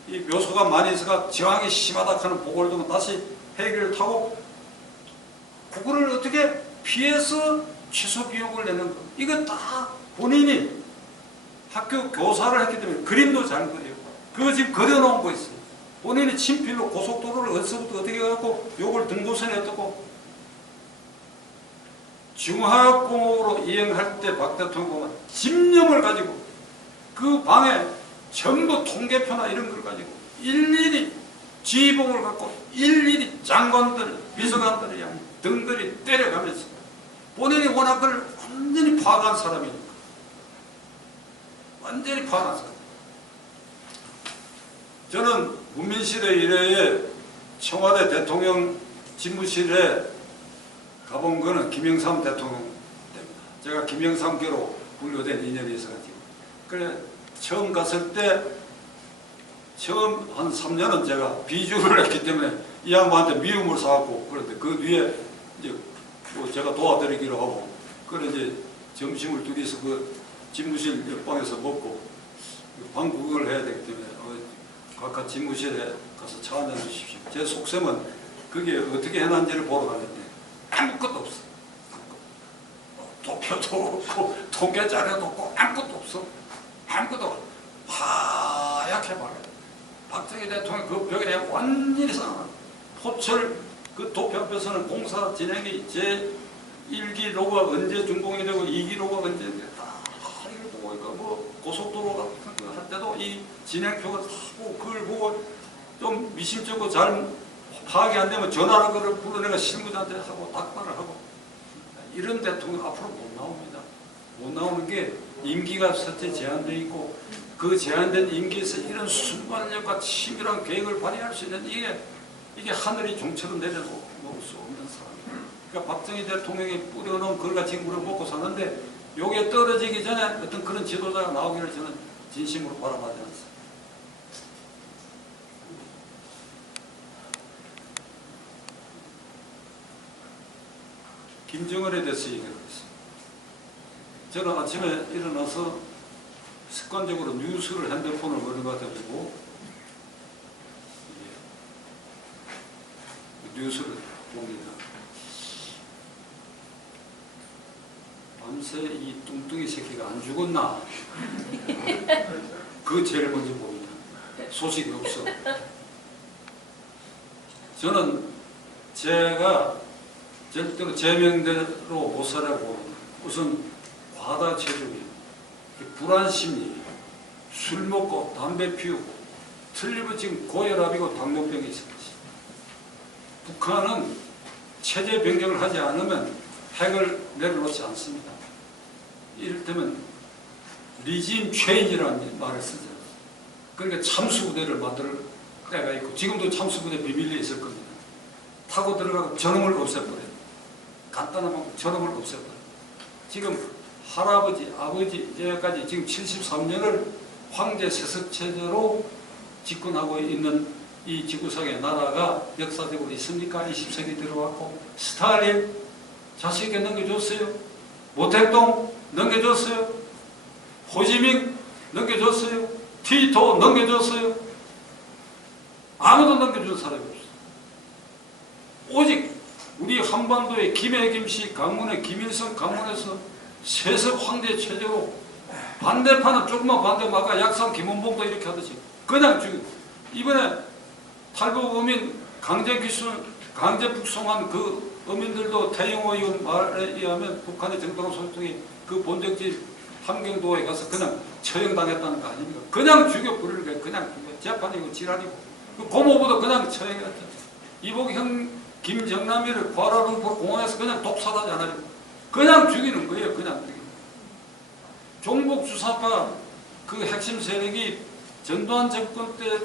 이 묘소가 많이 있어가 저항이 심하다 하는 보고를 두고 다시 헬기를 타고 그거를 어떻게 피해서 취소 비용을 내는 거. 이거 다 본인이 학교 교사를 했기 때문에 그림도 잘 그려요. 그거 지금 그려놓은 거 있어요. 본인이 친필로 고속도로를 어디서부터 어떻게 해갖고 요걸 등고선에 어떻고 중화학공으로 이행할 때 박 대통령 보면 집념을 가지고 그 방에 전부 통계표나 이런 걸 가지고 일일이 지휘봉을 갖고 일일이 장관들, 비서관들을 향해 등들이 때려가면서 본인이 워낙 그걸 완전히 파악한 사람이니까. 완전히 파악한 사람. 저는 문민시대 이래에 청와대 대통령 집무실에 가본 거는 김영삼 대통령 때입니다. 제가 김영삼교로 분류된 인연이 있어가지고. 그래, 처음 갔을 때, 처음 한 3년은 제가 비주를 했기 때문에 이 양반한테 미움을 사갖고, 그런데 그 뒤에 이제 뭐 제가 도와드리기로 하고, 그래 이제 점심을 둘이서 그 집무실 옆방에서 먹고, 방 구경을 해야 되기 때문에, 각각 집무실에 가서 차 한잔 주십시오. 제 속셈은 그게 어떻게 해놨는지를 보러 갔는데, 아무것도 없어. 도표도 없고, 통계 자료도 없고, 아무것도 없어. 아무것도 없어. 하얗게 말해. 박정희 대통령 그 벽에 완전히 상한 포철 그 도표 앞에서는 공사 진행이 제1기 로가 언제 준공이 되고 2기 로가 언제 다 이걸 보고 있고 뭐 고속도로 같은 거 할 때도 이 진행표가 다 보고 그걸 보고 좀 미심쩍고 잘 파악이 안 되면 전화를 불러내가 실무자한테 하고 답변을 하고 이런 대통령 앞으로 못 나옵니다. 못 나오는 게 임기가 설때 제한되어 있고 그 제한된 임기에서 이런 순발력과 치밀한 계획을 발휘할 수 있는 이게 하늘이 종처럼 내려놓을 수 없는 사람이에요. 그러니까 박정희 대통령이 뿌려놓은 그걸 지금 우리가 먹고 사는데 요게 떨어지기 전에 어떤 그런 지도자가 나오기를 저는 진심으로 바라보지 않습니다. 김정은에 대해서 얘기하고 있습니다. 저는 아침에 일어나서 습관적으로 뉴스를 핸드폰을 걸어가지고 뉴스를 봅니다. 밤새 이 뚱뚱이 새끼가 안 죽었나? 그거 제일 먼저 봅니다. 소식이 없어. 저는 제가 절대로 제명대로 못 살아보고 우선 과다 체중이 불안 심리, 술 먹고 담배 피우고 틀리면 지금 고혈압이고 당뇨병이 있었지. 북한은 체제 변경을 하지 않으면 핵을 내려놓지 않습니다. 이를테면 리짐 체인이라는 말을 쓰죠. 그러니까 참수부대를 만들 때가 있고 지금도 참수부대 비밀리에 있을 겁니다. 타고 들어가고 저놈을 없애버려요. 간단한 방법 저놈을 없애버려요. 지금 할아버지, 아버지, 여기까지 지금 73년을 황제 세습체제로 집권하고 있는 이 지구상의 나라가 역사적으로 있습니까? 20세기 들어왔고 스탈린 자식에게 넘겨줬어요. 모택동 넘겨줬어요. 호지민 넘겨줬어요. 티토 넘겨줬어요. 아무도 넘겨준 사람이 없어요. 오직 우리 한반도의 김해 김씨, 강문의 김일성 강문에서 세습 황제 체제로 반대파는 조금만 반대마가 약산 김원봉도 이렇게 하듯이 그냥 죽이고 이번에 탈북 어민 강제 귀순, 강제 북송한 그 어민들도 태영호 의원 말에 의하면 북한의 정당 소통이 그 본적지 함경도에 가서 그냥 처형당했다는 거 아닙니까? 그냥 죽여버리는 거예요. 그냥 재판이고 지랄이고 그 고모부도 그냥 처형했죠. 이복형 김정남이를 쿠알라룸푸르 공항에서 그냥 독살하지 않아요. 그냥 죽이는 거예요. 그냥 죽이는 거예요. 종북 주사파 그 핵심 세력이 전두환 정권 때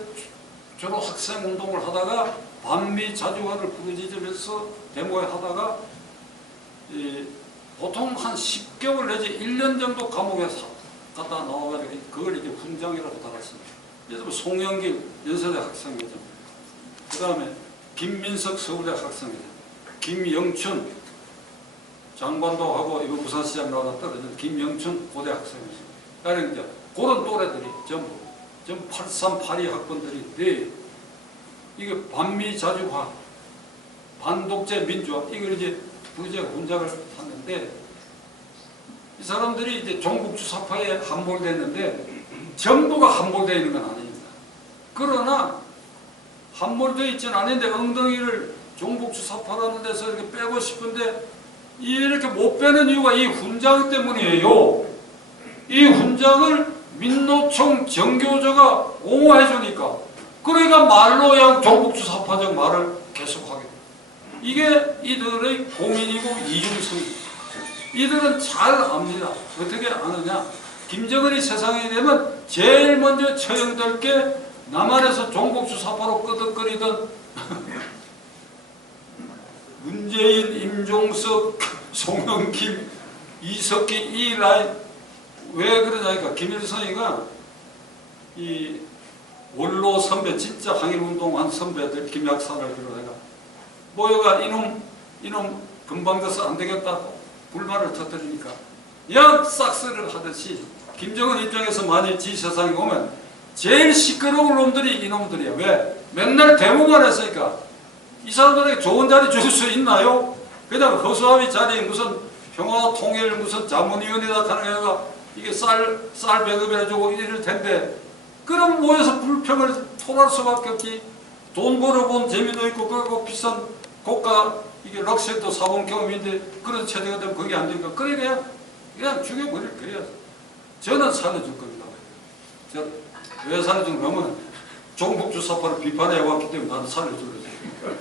주로 학생 운동을 하다가 반미 자주화를 부르짖으면서 데모에 하다가 보통 한 10개월 내지 1년 정도 감옥에 갖다 나와가지고 그걸 이제 훈장이라고 달았습니다. 예를 들면 송영길 연세대 학생회장, 그 다음에 김민석 서울대 학생회장, 김영춘 장관도 하고 이거 부산시장 나와서 떨어진 김영춘 고대 학생회장, 그러니까 그런 또래들이 전부 8382 학번들인데 이게 반미자주화, 반독재 민주화 이걸 이제 부재가 훈장을 탔는데 이 사람들이 이제 종북주사파에 함몰됐는데 전부가 함몰되어 있는 건 아닙니다. 그러나 함몰되어 있지는 않은데 엉덩이를 종북주사파라는 데서 이렇게 빼고 싶은데 이렇게 못 빼는 이유가 이 훈장 때문이에요. 이 훈장을 민노총 정교조가 옹호해 주니까 그러니까 말로 그냥 종북주사파적 말을 계속하게 돼요. 이게 이들의 고민이고 이중성이에요. 이들은 잘 압니다. 어떻게 아느냐? 김정은이 세상에 되면 제일 먼저 처형될 게 남한에서 종북주사파로 끄덕거리던 문재인, 임종석, 송영길, 이석기 이 라인. 왜 그러냐니까 김일성이가 이 원로 선배 진짜 항일운동한 선배들 김약산을 비롯해가 모여가 이놈 금방 돼서 안 되겠다고 불만을 터뜨리니까 역삭스를 하듯이 김정은 입장에서 만일 지 세상에 오면 제일 시끄러운 놈들이 이놈들이야. 왜? 맨날 데모만 했으니까 이 사람들에게 좋은 자리 줄 수 있나요? 그냥 허수아비 자리에 무슨 평화통일 무슨 자문위원회다 하는 애가 이게 쌀 배급해주고 이럴 텐데 그럼 모여서 불평을 토할 수밖에 없지. 돈 벌어본 재미도 있고 그리고 비싼 고가 이게 럭셔리도 사본 경험인데 그런 체제가 되면 그게 안 되니까 그냥 죽여버릴 거예요. 저는 살려줄 겁니다. 왜 살려주냐면 종북주사파를 비판해왔기 때문에 나는 살려주거든요.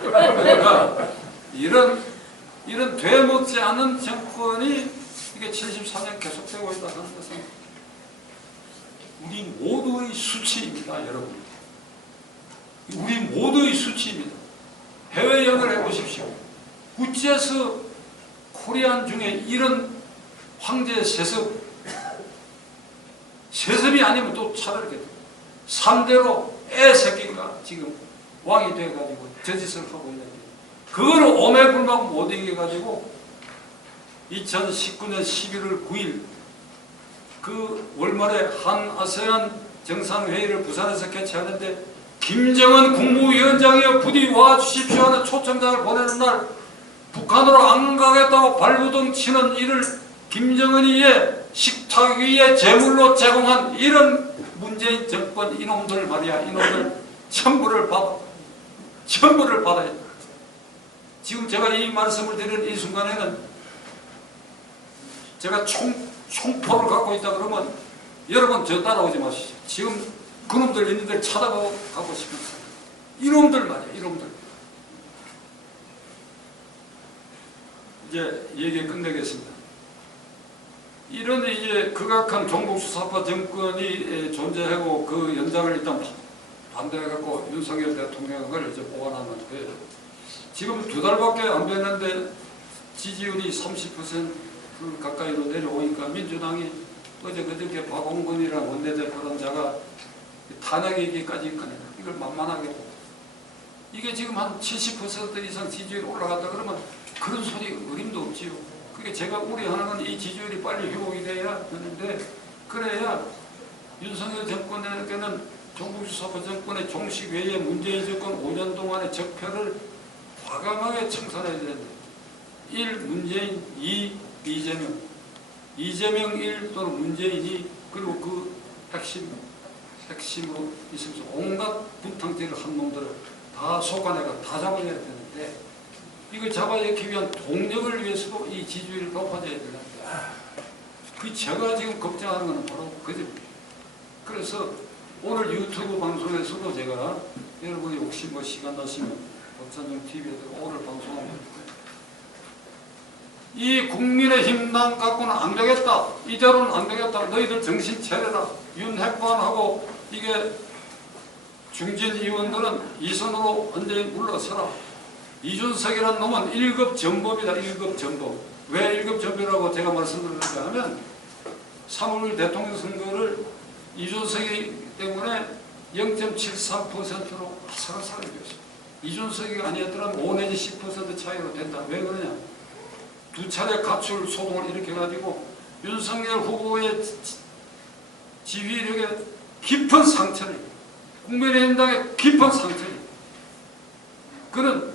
그러니까 이런 되먹지 않은 정권이 이게 74년 계속되고 있다는 것은 우리 모두의 수치입니다, 여러분. 우리 모두의 수치입니다. 해외여행을 해보십시오. 어째서 코리안 중에 이런 황제 세습이 아니면 또 차라리 3대로 애새끼가 지금 왕이 돼가지고 저짓을 하고 있는데 그걸 오매불망 못 이겨가지고 2019년 11월 9일 그 월말에 한 아세안 정상회의를 부산에서 개최하는데 김정은 국무위원장이여 부디 와주십시오 하는 초청장을 보내는 날 북한으로 안 가겠다고 발부둥 치는 이를 김정은이 식탁 위에 제물로 제공한 이런 문재인 정권 이놈들 말이야. 이놈들 천부를 받아야 돼. 지금 제가 이 말씀을 드리는 이 순간에는 제가 총포를 갖고 있다 그러면 여러분 저 따라오지 마시죠. 지금 그놈들 있는데 찾아가고 싶은 사람. 이놈들 말이야. 이놈들. 이제 얘기 끝내겠습니다. 이런 이제 극악한 종북주사파 정권이 존재하고 그 연장을 일단 반대해갖고 윤석열 대통령을 이제 뽑아놨는데 지금 2달밖에 안 됐는데 지지율이 30% 가까이로 내려오니까 민주당이 어저께 박홍근이라는 원내대표란 자가 탄핵 얘기까지 있거든요. 이걸 만만하게 보고 이게 지금 한 70% 이상 지지율이 올라갔다 그러면 그런 소리 어림도 없지요. 그게 제가 우려하는 건 이 지지율이 빨리 회복이 돼야 되는데 그래야 윤석열 정권에게는 종북주사파 정권의 종식 외에 문재인 정권 5년 동안의 적폐를 과감하게 청산해야 되는데 1. 문재인 2. 이재명 1 또는 문재인 2 그리고 그 핵심으로 있으면서 온갖 분탕질을 한 놈들을 다 속아내가 다 잡아야 되는데 이걸 잡아내기 위한 동력을 위해서도 이 지지율이 높아져야 되는데 그 제가 지금 걱정하는 것은 바로 그입니다. 그래서 오늘 유튜브 방송에서도 제가 여러분이 혹시 뭐 시간 나시면 박찬종 TV에 오늘 방송하면 이 국민의힘당 갖고는 안 되겠다. 이대로는 안 되겠다. 너희들 정신 차려라. 윤핵관하고 이게 중진 의원들은 이선으로 완전히 물러서라. 이준석이라는 놈은 1급 전범이다. 1급 전범. 왜 1급 전범이라고 제가 말씀드리는가 하면 3월 대통령 선거를 이준석이 때문에 0.73%로 아슬아슬하게 되었습니다. 이준석이 아니었더라면 5 내지 10% 차이로 된다. 왜 그러냐? 두 차례 가출 소동을 일으켜가지고 윤석열 후보의 지휘력에 깊은 상처를, 국민의힘당의 깊은 상처를, 그는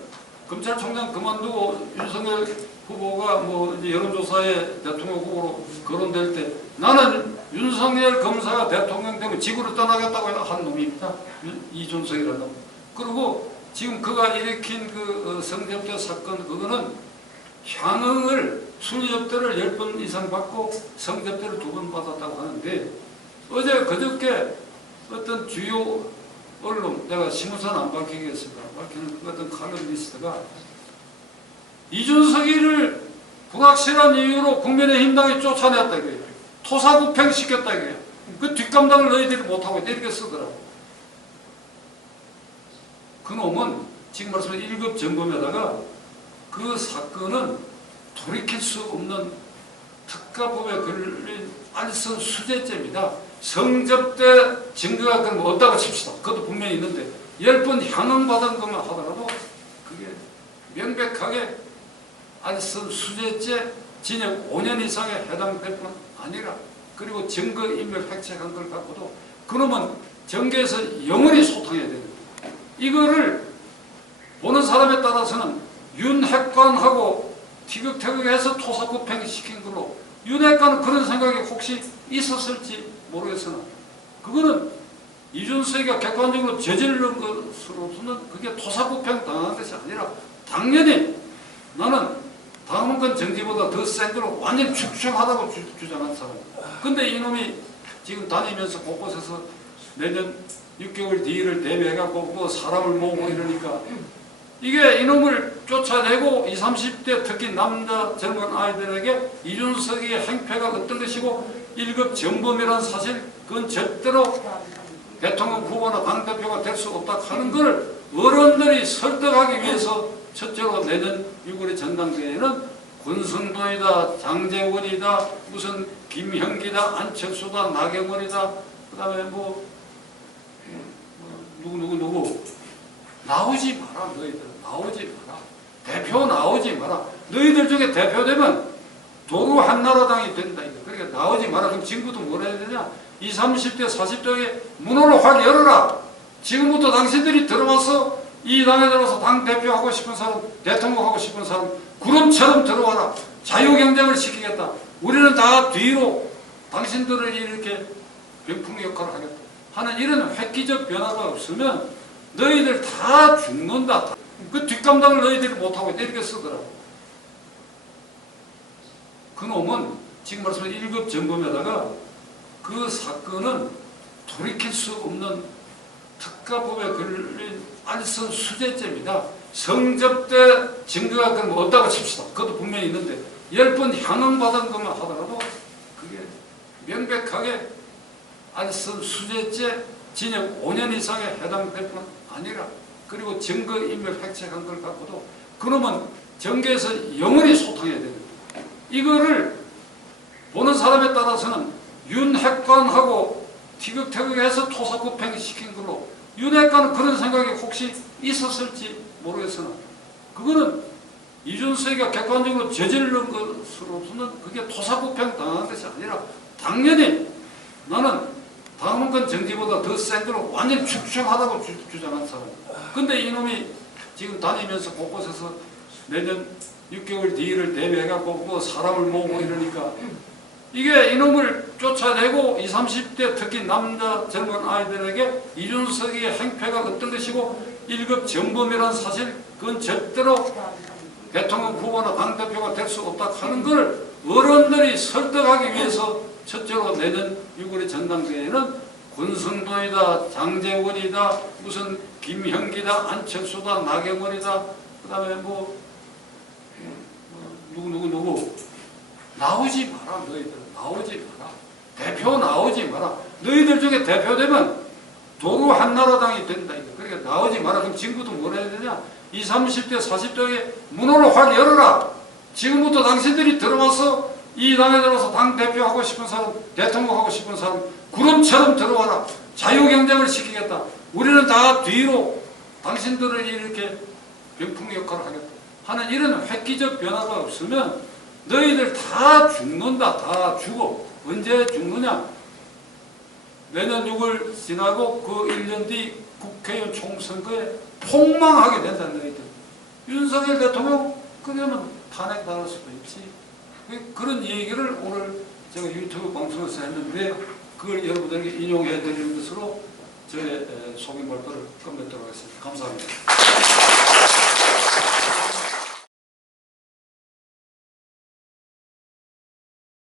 검찰총장 그만두고 윤석열 후보가 뭐 이제 여론조사에 대통령 후보로 거론될 때 나는 윤석열 검사가 대통령 되면 지구를 떠나겠다고 한 놈입니다. 이준석이라고. 그리고 지금 그가 일으킨 그 성접대 사건, 그거는 향응을 순위접대를 10번 이상 받고 성접대를 2번 받았다고 하는데, 어제 그저께 어떤 주요 언론, 내가 신문사는 안 밝히겠습니다. 밝히는 그 어떤 칼럼니스트가 이준석이를 불확실한 이유로 국민의힘당이 쫓아냈다 이거예요. 토사구팽 시켰다 이거예요. 그 뒷감당을 너희들이 못하고 이렇게 쓰더라고. 그 놈은 지금 말씀한 1급 전범에다가 그 사건은 돌이킬 수 없는 특가법에 걸린 알선 수재죄입니다. 성접대 증거가 그럼 없다고 칩시다. 그것도 분명히 있는데 10번 향응받은 것만 하더라도 그게 명백하게 알선 수재죄 징역 5년 이상에 해당될 뿐 아니라, 그리고 증거인멸 획책한 걸 갖고도 그놈은 정계에서 영원히 소탕해야 됩니다. 이거를 보는 사람에 따라서는 윤핵관하고 티격태격해서 토사구팽 시킨 걸로, 윤핵관은 그런 생각이 혹시 있었을지 모르겠으나 그거는 이준석이가 객관적으로 저지른 것으로서는 그게 토사구팽 당한 것이 아니라 당연히 나는 당원권 정지보다 더 센 걸로 완전히 축축하다고 주장한 사람. 근데 이놈이 지금 다니면서 곳곳에서 내년 6개월 뒤를 대비해갖고 뭐 사람을 모으고 이러니까 이게 이놈을 쫓아내고 20, 30대 특히 남자 젊은 아이들에게 이준석의 행패가 어떤 것이고 1급 전범이라는 사실, 그건 절대로 대통령 후보나 당대표가 될 수 없다 하는 걸 어른들이 설득하기 위해서 첫째로 내년 6월의 전당대회는 권성동이다, 장제원이다, 무슨 김형기다, 안철수다, 나경원이다, 그 다음에 뭐 누구 나오지 마라. 너희들 나오지 마라. 대표 나오지 마라. 너희들 중에 대표되면 도로 한나라당이 된다. 그러니까 나오지 마라. 그럼 지금부터 뭘 해야 되냐? 20, 30대, 40대에 문호를 확 열어라. 지금부터 당신들이 들어와서 이 당에 들어와서 당대표 하고 싶은 사람, 대통령 하고 싶은 사람 구름처럼 들어와라. 자유경쟁을 시키겠다. 우리는 다 뒤로 당신들을 이렇게 병풍 역할을 하겠다 하는 이런 획기적 변화가 없으면 너희들 다 죽는다. 그 뒷감당을 너희들이 못하고 이렇게 쓰더라고. 그 놈은 지금 말씀한 1급 전범에다가 그 사건은 돌이킬 수 없는 특가법에 걸린 알선 수재죄입니다. 성접대 증거가 그럼 없다고 칩시다. 그것도 분명히 있는데 10번 향응받은 것만 하더라도 그게 명백하게 알선 수재죄 징역 5년 이상에 해당될 뿐 아니라, 그리고 증거인멸 획책한 걸 갖고도 그놈은 정계에서 영원히 소탕해야 됩니다. 이거를 보는 사람에 따라서는 윤핵관하고 티격태격해서 토사구팽 시킨 걸로, 윤핵관은 그런 생각이 혹시 있었을지 모르겠으나 그거는 이준석이가 객관적으로 저지른 것으로서는 그게 토사구팽 당한 것이 아니라 당연히 나는 당원권 정지보다 더 센 걸로 완전히 축축하다고 주장한 사람. 근데 이놈이 지금 다니면서 곳곳에서 내년 6개월 뒤를 대비해갖고 뭐 사람을 모으고 이러니까 이게 이놈을 쫓아내고 20, 30대 특히 남자 젊은 아이들에게 이준석의 행패가 어떤 것이고 1급 전범이라는 사실, 그건 절대로 대통령 후보나 당대표가 될 수 없다 하는 걸 어른들이 설득하기 위해서 첫째로 내년 6월의 전당대회는 권성동이다, 장제원이다, 무슨 김형기다, 안철수다, 나경원이다, 그 다음에 뭐 누구 나오지 마라. 너희들 나오지 마라. 대표 나오지 마라. 너희들 중에 대표되면 도로 한나라당이 된다. 그러니까 나오지 마라. 그럼 지금부터 뭘 해야 되냐? 20, 30대, 40대에 문호를 확 열어라. 지금부터 당신들이 들어와서 이 당에 들어서 당대표 하고 싶은 사람, 대통령 하고 싶은 사람 구름처럼 들어와라. 자유경쟁을 시키겠다. 우리는 다 뒤로 당신들을 이렇게 병풍 역할을 하겠다 하는 이런 획기적 변화가 없으면 너희들 다 죽는다. 다 죽어. 언제 죽느냐? 내년 6월 지나고 그 1년 뒤 국회의원 총선거에 폭망하게 된다. 너희들. 윤석열 대통령 그러면 탄핵당할 수도 있지. 그런 얘기를 오늘 제가 유튜브 방송에서 했는데 그걸 여러분들에게 인용해 드리는 것으로 저의 소개 발표를 끝맺도록 하겠습니다. 감사합니다.